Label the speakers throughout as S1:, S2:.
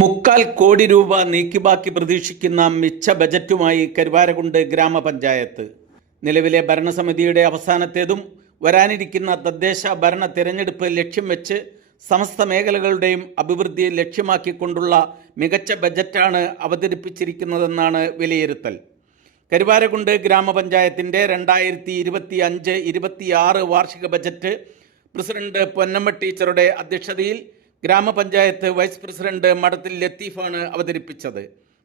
S1: മുക്കാൽ കോടി രൂപ നീക്കിബാക്കി പ്രതീക്ഷിക്കുന്ന മിച്ച ബജറ്റുമായി കരുവാരകുണ്ട് ഗ്രാമപഞ്ചായത്ത്. നിലവിലെ ഭരണസമിതിയുടെ അവസാനത്തേതും വരാനിരിക്കുന്ന തദ്ദേശ ഭരണ തിരഞ്ഞെടുപ്പ് ലക്ഷ്യം വെച്ച് സമസ്ത മേഖലകളുടെയും അഭിവൃദ്ധി ലക്ഷ്യമാക്കിക്കൊണ്ടുള്ള മികച്ച ബജറ്റാണ് അവതരിപ്പിച്ചിരിക്കുന്നതെന്നാണ് വിലയിരുത്തൽ. കരുവാരകുണ്ട് ഗ്രാമപഞ്ചായത്തിന്റെ രണ്ടായിരത്തി ഇരുപത്തി അഞ്ച് ഇരുപത്തിയാറ് വാർഷിക ബജറ്റ് പ്രസിഡന്റ് പൊന്നമ്മ ടീച്ചറുടെ അധ്യക്ഷതയിൽ ഗ്രാമപഞ്ചായത്ത് വൈസ് പ്രസിഡന്റ് മഠത്തിൽ ലത്തീഫാണ് അവതരിപ്പിച്ചത്.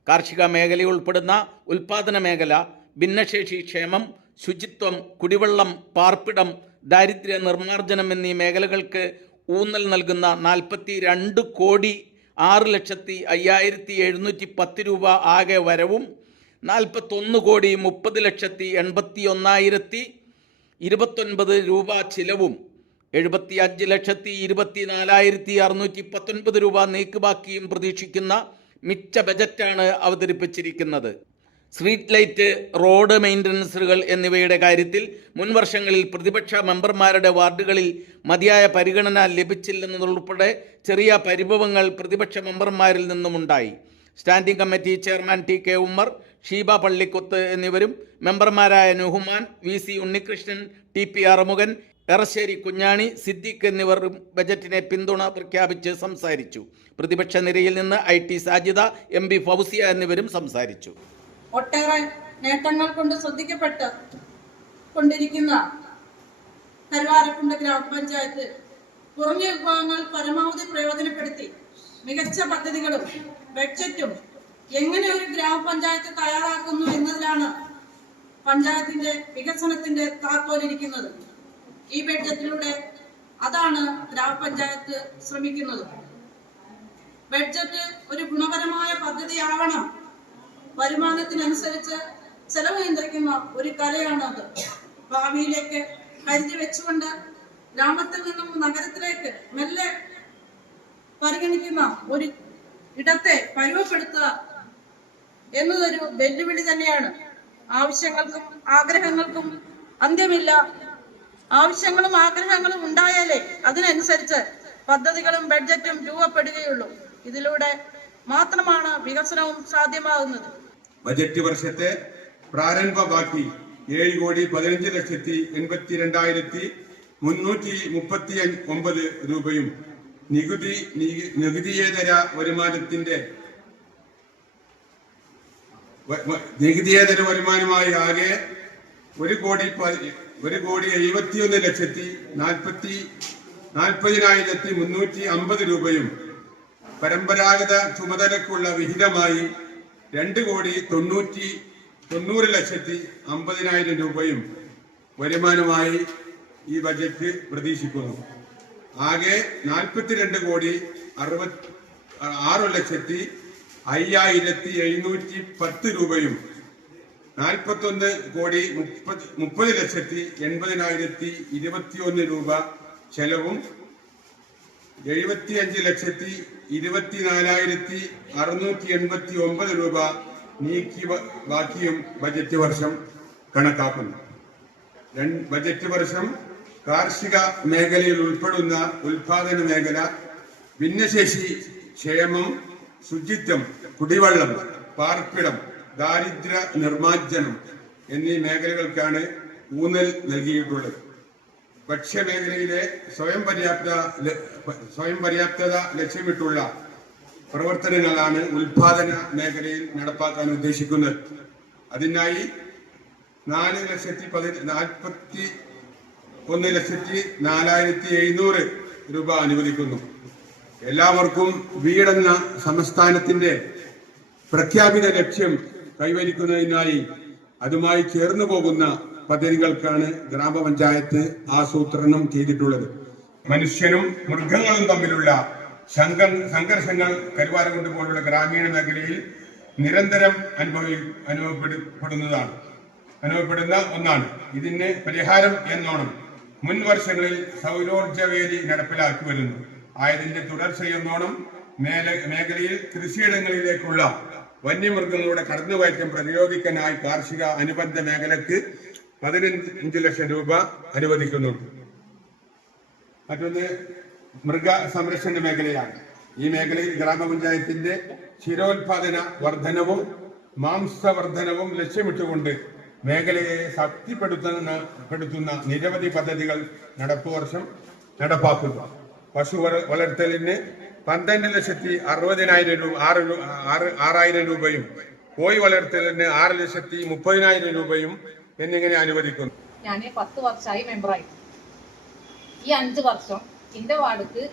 S1: കാർഷിക മേഖല ഉൾപ്പെടുന്ന ഉൽപാദന മേഖല ഭിന്നശേഷി ക്ഷേമം ശുചിത്വം കുടിവെള്ളം പാർപ്പിടം ദാരിദ്ര്യ നിർമ്മാർജനം എന്നീ മേഖലകൾക്ക് ഊന്നൽ നൽകുന്ന നാൽപ്പത്തി രണ്ട് കോടി ആറ് ലക്ഷത്തി അയ്യായിരത്തി എഴുന്നൂറ്റി പത്ത് രൂപ ആകെ വരവും നാൽപ്പത്തൊന്ന് കോടി മുപ്പത് ലക്ഷത്തി എൺപത്തി ഒന്നായിരത്തി ഇരുപത്തൊൻപത് രൂപ ചിലവും. എഴുപത്തി അഞ്ച് ലക്ഷത്തി ഇരുപത്തി നാലായിരത്തി അറുന്നൂറ്റി പത്തൊൻപത് രൂപ നീക്കുബാക്കിയും പ്രതീക്ഷിക്കുന്ന മിച്ച ബജറ്റാണ് അവതരിപ്പിച്ചിരിക്കുന്നത്. സ്ട്രീറ്റ് ലൈറ്റ് റോഡ് മെയിന്റനൻസുകൾ എന്നിവയുടെ കാര്യത്തിൽ മുൻവർഷങ്ങളിൽ പ്രതിപക്ഷ മെമ്പർമാരുടെ വാർഡുകളിൽ മതിയായ പരിഗണന ലഭിച്ചില്ലെന്നതുൾപ്പെടെ ചെറിയ പരിഭവങ്ങൾ പ്രതിപക്ഷ മെമ്പർമാരിൽ നിന്നുമുണ്ടായി. Standing committee chairman T K Ummer Sheeba Pallikkoth എന്നിവരും മെമ്പർമാരായ Nuhuman V C Unnikrishnan T P Arumughan Erassery Kunjani Siddique എന്നിവർ ബജറ്റിനെ പിന്തുണ പ്രഖ്യാപിച്ച് സംസാരിച്ചു. പ്രതിപക്ഷ നിരയിൽ നിന്ന് I T Sajida M B Fousiya എന്നിവരും സംസാരിച്ചു.
S2: ഒട്ടേറെ നേട്ടങ്ങൾ കൊണ്ട് ശ്രദ്ധിക്കപ്പെട്ട് കൊണ്ടിരിക്കുന്ന കരുവാരക്കുണ്ട് ഗ്രാമപഞ്ചായത്ത് കുറഞ്ഞ വിഭവങ്ങൾ പരമാവധി പ്രയോജനപ്പെടുത്തി മികച്ച പദ്ധതികളും ബഡ്ജറ്റും എങ്ങനെ ഒരു ഗ്രാമപഞ്ചായത്ത് തയ്യാറാക്കുന്നു എന്നതിലാണ് പഞ്ചായത്തിന്റെ വികസനത്തിന്റെ താക്കോലിരിക്കുന്നത്. ഈ ബഡ്ജറ്റിലൂടെ അതാണ് ഗ്രാമപഞ്ചായത്ത് ശ്രമിക്കുന്നത്. ബഡ്ജറ്റ് ഒരു ഗുണപരമായ പദ്ധതിയാവണം. വരുമാനത്തിനനുസരിച്ച് ചെലവ് നിയന്ത്രിക്കുന്ന ഒരു കലയാണ് അത്. ഭാവിയിലേക്ക് കരുതി വെച്ചുകൊണ്ട് ഗ്രാമത്തിൽ നിന്നും നഗരത്തിലേക്ക് മെല്ലെ പരിഗണിക്കുന്ന ഒരു ഇടത്തെ പരുവപ്പെടുത്തുക എന്നതൊരു വെല്ലുവിളി തന്നെയാണ്. ആവശ്യങ്ങൾക്കും ആഗ്രഹങ്ങൾക്കും അന്ത്യമില്ല. ആവശ്യങ്ങളും ആഗ്രഹങ്ങളും ഉണ്ടായാലേ അതിനനുസരിച്ച് പദ്ധതികളും ബഡ്ജറ്റും രൂപപ്പെടുകയുള്ളൂ. ഇതിലൂടെ മാത്രമാണ് വികസനവും സാധ്യമാകുന്നത്.
S3: ബജറ്റ് വർഷത്തെ പ്രാരംഭ ബാക്കി ഏഴ് കോടി പതിനഞ്ച് ലക്ഷത്തി എൺപത്തി രണ്ടായിരത്തി മുന്നൂറ്റി മുപ്പത്തി ഒമ്പത് രൂപയും നികുതി നികു- നികുതിയേതര വരുമാനത്തിന്റെ നികുതിയേതര വരുമാനമായി ആകെ ഒരു കോടി ഒരു കോടി എഴുപത്തിയൊന്ന് ലക്ഷത്തി നാൽപ്പത്തി നാൽപ്പതിനായിരത്തി മുന്നൂറ്റി അമ്പത് രൂപയും പരമ്പരാഗത ചുമതലക്കുള്ള വിഹിതമായി രണ്ട് കോടി തൊണ്ണൂറ്റി തൊണ്ണൂറ് ലക്ഷത്തി അമ്പതിനായിരം രൂപയും വരുമാനമായി ഈ ബജറ്റ് പ്രതീക്ഷിക്കുന്നു. ആകെ നാൽപ്പത്തിരണ്ട് കോടി അറുപത്തി ആറ് ലക്ഷത്തി അയ്യായിരത്തി എഴുന്നൂറ്റി പത്ത് രൂപയും നാൽപ്പത്തൊന്ന് കോടി മുപ്പത് മുപ്പത് ലക്ഷത്തി എൺപതിനായിരത്തി ഇരുപത്തിയൊന്ന് രൂപ ചെലവും എഴുപത്തി അഞ്ച് ലക്ഷത്തി ഇരുപത്തിനാലായിരത്തി അറുന്നൂറ്റി എൺപത്തി ഒമ്പത് രൂപ നീക്കി ബാക്കിയും ബജറ്റ് വർഷം കണക്കാക്കുന്നു. ബജറ്റ് വർഷം കാർഷിക മേഖലയിൽ ഉൾപ്പെടുന്ന ഉൽപാദന മേഖല ഭിന്നശേഷി ക്ഷേമം ശുചിത്വം കുടിവെള്ളം പാർപ്പിടം ദാരിദ്ര്യ നിർമ്മാർജനം എന്നീ മേഖലകൾക്കാണ് ഊന്നൽ നൽകിയിട്ടുള്ളത്. ഭക്ഷ്യമേഖലയിലെ സ്വയം പര്യാപ്ത സ്വയം പര്യാപ്തത ലക്ഷ്യമിട്ടുള്ള പ്രവർത്തനങ്ങളാണ് ഉൽപാദന മേഖലയിൽ നടപ്പാക്കാൻ ഉദ്ദേശിക്കുന്നത്. അതിനായി നാല് ലക്ഷത്തി പതി നാൽപ്പത്തി ഒന്ന് ലക്ഷത്തി നാലായിരത്തി എഴുന്നൂറ് രൂപ അനുവദിക്കുന്നു. എല്ലാവർക്കും വീടെന്ന സംസ്ഥാനത്തിന്റെ പ്രഖ്യാപിത ലക്ഷ്യം കൈവരിക്കുന്നതിനായി അതുമായി ചേർന്നു പോകുന്ന പദ്ധതികൾക്കാണ് ഗ്രാമപഞ്ചായത്ത് ആസൂത്രണം ചെയ്തിട്ടുള്ളത്. മനുഷ്യനും മൃഗങ്ങളും തമ്മിലുള്ള സംഘ സംഘർഷങ്ങൾ കരുവാരകുണ്ട് പോലുള്ള ഗ്രാമീണ മേഖലയിൽ നിരന്തരം അനുഭവി അനുഭവപ്പെടുന്നതാണ് അനുഭവപ്പെടുന്ന ഒന്നാണ്. ഇതിന് പരിഹാരം എന്നോണം മുൻ വർഷങ്ങളിൽ സൗരോർജ വേദി നടപ്പിലാക്കി വരുന്നു. ആയതിന്റെ തുടർച്ചയെന്നോണം മേഖലയിൽ കൃഷിയിടങ്ങളിലേക്കുള്ള വന്യമൃഗങ്ങളുടെ കടന്നുകയറ്റം പ്രതിരോധിക്കാനായി കാർഷിക അനുബന്ധ മേഖലക്ക് പതിനഞ്ച് ലക്ഷം രൂപ അനുവദിക്കുന്നുണ്ട് മറ്റൊന്ന് മൃഗ സംരക്ഷണ മേഖലയാണ്. ഈ മേഖലയിൽ ഗ്രാമപഞ്ചായത്തിന്റെ ക്ഷീരോത്പാദന വർധനവും മാംസവർധനവും ലക്ഷ്യമിട്ടുകൊണ്ട് മേഖലയെ ശക്തിപ്പെടുത്തുന്ന പെടുത്തുന്ന നിരവധി പദ്ധതികൾ നടപ്പു വർഷം നടപ്പാക്കുന്നു. പശു വളർത്തലിന് പന്ത്രണ്ട് ലക്ഷത്തി അറുപതിനായിരം രൂപ ആറ് ആറ് ആറായിരം രൂപയും കോഴി വളർത്തലിന് ആറ് ലക്ഷത്തി മുപ്പതിനായിരം രൂപയും എന്നിങ്ങനെ അനുവദിക്കുന്നു.
S1: ഞാൻ പത്ത് വർഷമായി മെമ്പറായി ഈ അഞ്ച് വർഷം എന്റെ വാർഡ്ക്ക്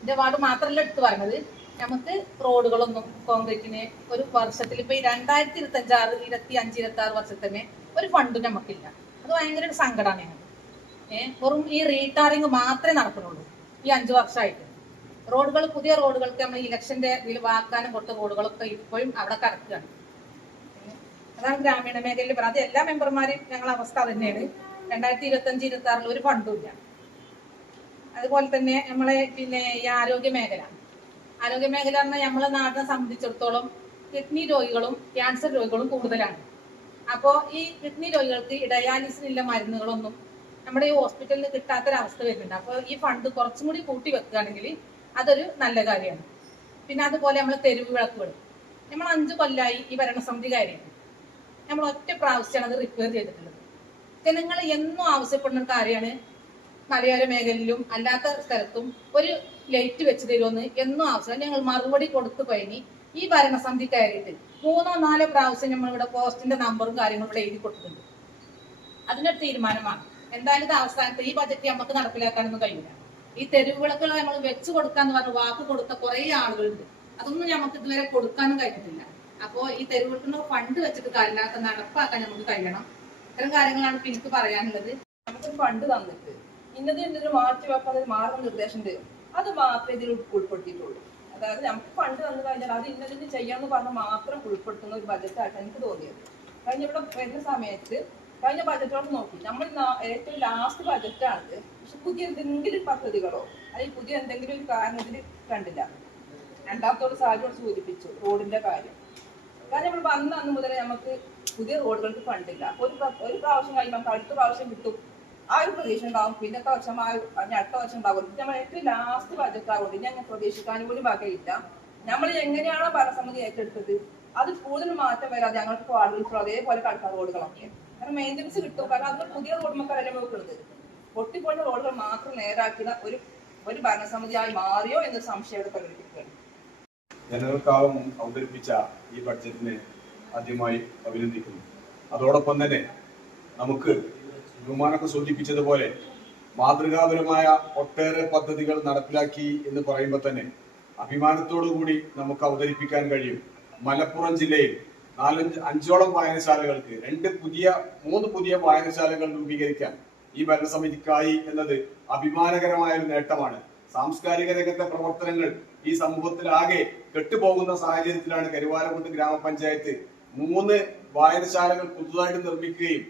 S1: എന്റെ വാർഡ് മാത്രമല്ല എടുത്തു പറഞ്ഞത് നമുക്ക് റോഡുകളൊന്നും കോൺക്രീറ്റിന് ഒരു വർഷത്തിൽ ഇപ്പൊ ഈ രണ്ടായിരത്തി ഇരുപത്തി അഞ്ചാറ് ഇരുപത്തി അഞ്ച് ഇരുപത്തി ആറ് വർഷത്തന്നെ ഒരു ഫണ്ട് നമുക്കില്ല. അത് ഭയങ്കര ഒരു സങ്കടമാണ് ഞങ്ങൾ ഏഹ് വെറും ഈ റീടാറിങ് മാത്രമേ നടക്കുന്നുള്ളൂ ഈ അഞ്ചു വർഷമായിട്ട്. റോഡുകൾ പുതിയ റോഡുകൾക്ക് നമ്മൾ ഇലക്ഷന്റെ ഇതിൽ വാഗ്ദാനം കൊടുത്ത റോഡുകളൊക്കെ ഇപ്പോഴും അവിടെ കിടക്കുകയാണ് അതാണ് ഗ്രാമീണ മേഖലയിൽ അത് എല്ലാ മെമ്പർമാരും ഞങ്ങളുടെ അവസ്ഥ തന്നെയാണ്. രണ്ടായിരത്തി ഇരുപത്തി അഞ്ച് ഇരുപത്തി ആറിൽ ഒരു ഫണ്ടും ഇല്ല. അതുപോലെ തന്നെ നമ്മളെ പിന്നെ ഈ ആരോഗ്യ മേഖല. ആരോഗ്യ മേഖല പറഞ്ഞാൽ നമ്മളെ നാടിനെ സംബന്ധിച്ചിടത്തോളം കിഡ്നി രോഗികളും ക്യാൻസർ രോഗികളും കൂടുതലാണ്. അപ്പോൾ ഈ കിഡ്നി രോഗികൾക്ക് ഡയാലിസിനുള്ള മരുന്നുകളൊന്നും നമ്മുടെ ഈ ഹോസ്പിറ്റലിൽ കിട്ടാത്തൊരവസ്ഥ വരുന്നുണ്ട്. അപ്പോൾ ഈ ഫണ്ട് കുറച്ചും കൂടി കൂട്ടി വെക്കുകയാണെങ്കിൽ അതൊരു നല്ല കാര്യമാണ്. പിന്നെ അതുപോലെ നമ്മൾ തെരുവ് വിളക്കുകൾ നമ്മൾ അഞ്ച് കൊല്ലമായി ഈ ഭരണസമിതി കാര്യമാണ് നമ്മൾ ഒറ്റ പ്രാവശ്യമാണ് അത് റിപ്പയർ ചെയ്തിട്ടുള്ളത്. ജനങ്ങൾ എന്നും ആവശ്യപ്പെടുന്ന കാര്യമാണ്. മലയോര മേഖലയിലും അല്ലാത്ത സ്ഥലത്തും ഒരു ലൈറ്റ് വെച്ച് തരുമെന്ന് എന്നും ആവശ്യം. ഞങ്ങൾ മറുപടി കൊടുത്തു കഴിഞ്ഞ് ഈ ഭരണസമിതി കയറിയിട്ട് മൂന്നോ നാലോ പ്രാവശ്യം നമ്മൾ ഇവിടെ പോസ്റ്റിന്റെ നമ്പറും കാര്യങ്ങളും ഇവിടെ എഴുതി കൊടുത്തിട്ടുണ്ട്. അതിനൊരു തീരുമാനമാണ്. എന്തായാലും ഇത് അവസാനത്തെ ഈ ബജറ്റ് നമുക്ക് നടപ്പിലാക്കാനൊന്നും കഴിയില്ല. ഈ തെരുവുകളൊക്കെ നമ്മൾ വെച്ച് കൊടുക്കാന്ന് പറഞ്ഞ വാക്ക് കൊടുത്ത കുറെ ആളുകളുണ്ട്. അതൊന്നും നമുക്ക് ഇതുവരെ കൊടുക്കാനും കഴിഞ്ഞിട്ടില്ല. അപ്പോ ഈ തെരുവിളക്കുകൾ ഫണ്ട് വെച്ചിട്ട് കാര്യമില്ലാത്ത നടപ്പാക്കാൻ നമുക്ക് കഴിയണം. ഇത്തരം കാര്യങ്ങളാണ് എനിക്ക് പറയാനുള്ളത്.
S4: നമുക്ക് ഫണ്ട് തന്നിട്ട് ഇന്നത് എന്തൊരു മാറ്റി വെക്കാൻ ഒരു മാർഗനിർദ്ദേശം തരും. അത് മാത്രമേ ഇതിൽ ഉൾപ്പെടുത്തിയിട്ടുള്ളൂ. അതായത് നമുക്ക് ഫണ്ട് തന്നു കഴിഞ്ഞാൽ അത് ഇന്നതിന് ചെയ്യാന്ന് പറഞ്ഞാൽ മാത്രം ഉൾപ്പെടുത്തുന്ന ഒരു ബജറ്റായിട്ടാണ് എനിക്ക് തോന്നിയത്. കഴിഞ്ഞ ഇവിടെ വരുന്ന സമയത്ത് കഴിഞ്ഞ ബജറ്റോട് നോക്കി. നമ്മൾ ഏറ്റവും ലാസ്റ്റ് ബജറ്റാണിത് പക്ഷെ പുതിയ എന്തെങ്കിലും പദ്ധതികളോ അല്ലെങ്കിൽ പുതിയ എന്തെങ്കിലും ഒരു കാരണം ഇതിൽ കണ്ടില്ല. രണ്ടാമത്തോട് സാഹചര്യം സൂചിപ്പിച്ചു റോഡിന്റെ കാര്യം. കാരണം നമ്മൾ വന്ന അന്ന് മുതലേ നമുക്ക് പുതിയ റോഡുകൾക്ക് ഫണ്ടില്ല ഒരു ഒരു പ്രാവശ്യം കഴിയുമ്പോൾ നമുക്ക് അടുത്ത പ്രാവശ്യം കിട്ടും. ആ ഒരു പ്രതീക്ഷ ഉണ്ടാവും. പിന്നത്തെ വർഷം ആ ഒരു അടുത്ത വർഷം ഉണ്ടാവും. നമ്മൾ ഏറ്റവും ലാസ്റ്റ് ബജറ്റ് ആവുകൊണ്ട് ഇനി അങ്ങനെ പ്രതീക്ഷിക്കാൻ പോലും വകയില്ല. നമ്മൾ എങ്ങനെയാണോ ഭരണസമിതി ഏറ്റെടുത്തത് അത് കൂടുതൽ മാറ്റം വരാതെ ഞങ്ങൾക്ക് വാർഡുകൾ അതേപോലെ കടക്കാൻ റോഡുകളൊക്കെ കാരണം മെയിന്റനൻസ് കിട്ടും. കാരണം അതിന് പുതിയ റോഡ് മക്കളല്ലേ നോക്കുന്നത് പൊട്ടിപ്പോയ റോഡുകൾ മാത്രം നേരാക്കുന്ന ഒരു ഒരു ഭരണസമിതിയായി മാറിയോ എന്ന സംശയം പ്രകടിപ്പിക്കുകയാണ്
S5: ജനങ്ങൾക്കാവും അവതരിപ്പിച്ച ഈ ബഡ്ജറ്റിനെ ആദ്യമായി അഭിനന്ദിക്കുന്നു. അതോടൊപ്പം തന്നെ നമുക്ക് ബഹുമാനൊക്കെ സൂചിപ്പിച്ചതുപോലെ മാതൃകാപരമായ ഒട്ടേറെ പദ്ധതികൾ നടപ്പിലാക്കി എന്ന് പറയുമ്പോൾ തന്നെ അഭിമാനത്തോടു കൂടി നമുക്ക് അവതരിപ്പിക്കാൻ കഴിയും. മലപ്പുറം ജില്ലയിൽ നാലഞ്ച് അഞ്ചോളം വായനശാലകൾക്ക് രണ്ട് പുതിയ മൂന്ന് പുതിയ വായനശാലകൾ രൂപീകരിക്കാൻ ഈ ഭരണസമിതിക്കായി എന്നത് അഭിമാനകരമായ ഒരു നേട്ടമാണ്. സാംസ്കാരിക രംഗത്തെ പ്രവർത്തനങ്ങൾ ഈ സമൂഹത്തിലാകെ കെട്ടുപോകുന്ന സാഹചര്യത്തിലാണ് കരുവാരക്കുണ്ട് ഗ്രാമപഞ്ചായത്ത്. മൂന്ന് വായനശാലകൾ പുതുതായിട്ട് നിർമ്മിക്കുകയും